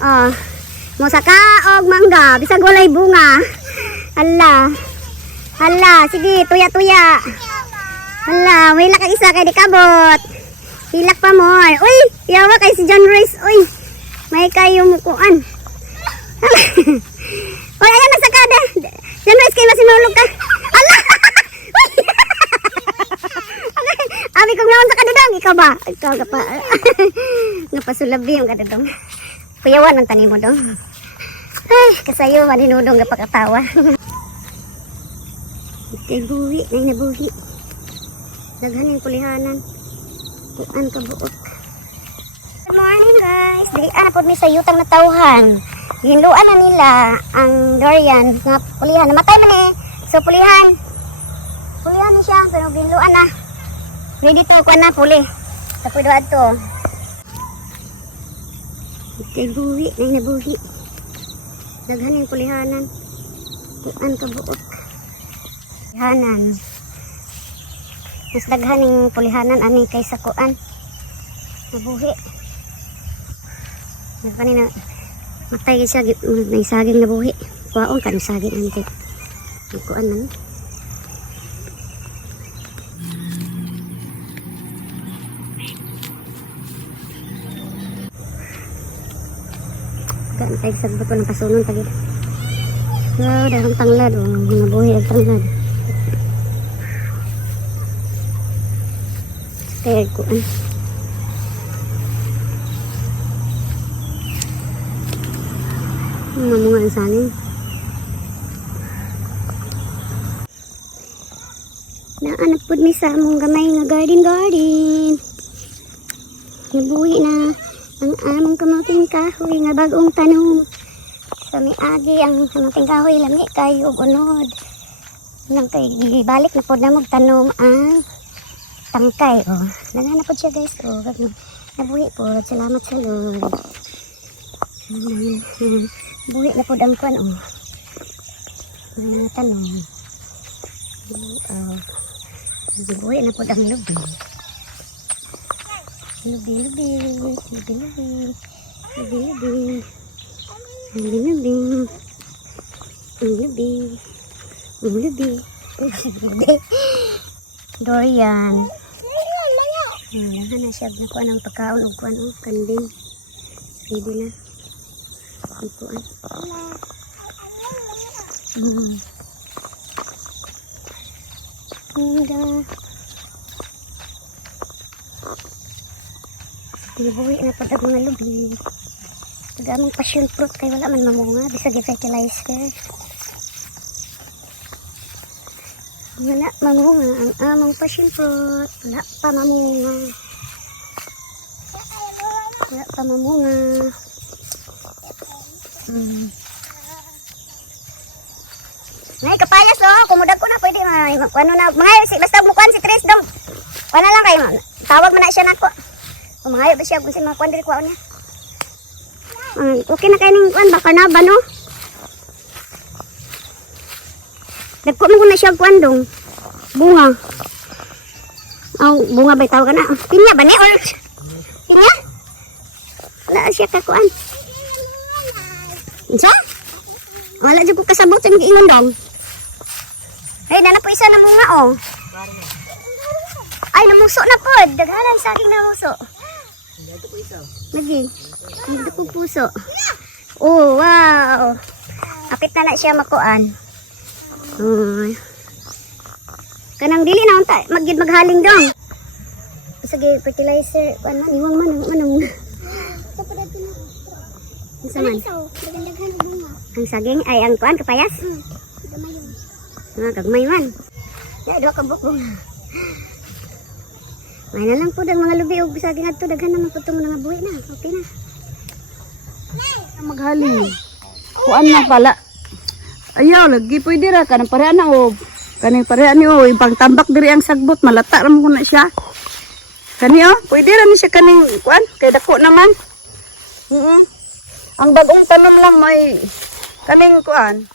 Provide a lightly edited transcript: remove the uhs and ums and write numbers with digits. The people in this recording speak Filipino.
Oh. Musaka og mangga, bisag walay bunga. Hala. Hala, sige, tuya-tuya. Hala, may lakang isa kay di kabot. Hilak pa more. Uy, yawa kay si John Royce. Uy, may kayo mukuan. Uy, ayan na sakada. John Royce, kayo masinulog ka. Hala. Abi kong naon sa kadudong, ikaw ba? Ikaw ka pa. Napasulabi yung kadudong. Kuyawan ang tanim mo dong. Ay, kasayo, maninudong ka pagkatawa. Kay buhi, nay nabuhi. Daghan yung kulihanan. Kuan ka buok. Good morning guys. Diyan na po mi sa yutang na tauhan. Ginluan na nila ang durian nga pulihan. Namatay man eh. So pulihan. Pulihan ni siya pero ginluan na. Ready to kuan na puli. Tapos doon to. Kay buhi, nay nabuhi. Daghan yung kulihanan. Kuan ka buok. Pulihanan. Mas daghan yung pulihanan ani kaysa kuan. Nabuhi. Kanina matay siya, may saging nabuhi. Kuwaon ka ng saging antik. Kuan man. Kan tay sagbot ko ng kasunon tagid. Wow, dagang tanglad oh, nabuhi ang tanglad. Kaya kuan. Mamunga ang saging. Naanap po mi sa among gamay nga garden. Nabuhi na ang among kamating kahoy nga bagong tanom. Sa miagi ang kamating kahoy lami kayo unod. Nang kay gibalik na po na magtanom ang tangkay. Oh, naghanap po siya guys. Oh, nabuhi po. Salamat sa Lord. Buhi na po ang kuan oh. Tanong. Buhi na po ang lubi. Lubi. Durian. Lahan na siya na kuan ang pagkaon og kuan og kanding. Pwede na. Kuan. Nabuhi na pag ang mga lubi. Tagamang passion fruit kay wala man mamunga. Bisag i-fertilizer. Wala mamunga ang among passion fruit. Wala pa mamunga. May kapayas oh, kumudag ko na pwede ano na, mga basta mukuan si Tres dong. Wala lang kayo, tawag mo na siya nako. Kumahayo ba siya kung si mga kuan diri kuan niya. Okay na kayo ning kuan baka na ba no? Nagko mo na siya kuan dong. Bunga. Bunga ba tawag na? Pinya ba ni or pinya? Wala siya ka kuan. Unsa? Wala jud ko kasabot sa giingon dong. Hey, nana po isa na bunga oh. Ay, namuso na po. Daghanan sa aking namuso. Lagi. Dito po puso. Oh, wow. Apit na siya makuan. Kanang dili na unta maghaling dong. Sige, fertilizer. Ano, iwang manong. Ang saman. Ang saging ay ang kuan kapayas. Kagmay man. Ya, dua ka bukong. May na lang po dag mga lubi og saging adto daghan naman po tong mga buhi na. Okay na. Maghaling. Kuan na pala. Ayaw, lagi pwede ra kanang parehan na o. Kanang parehan ni o, ibang tambak diri ang sagbot, malata ra mo na siya. Kani o, pwede ra ni siya kaning kuan, kay dako naman. Ang bagong tanom lang may kaning kuan.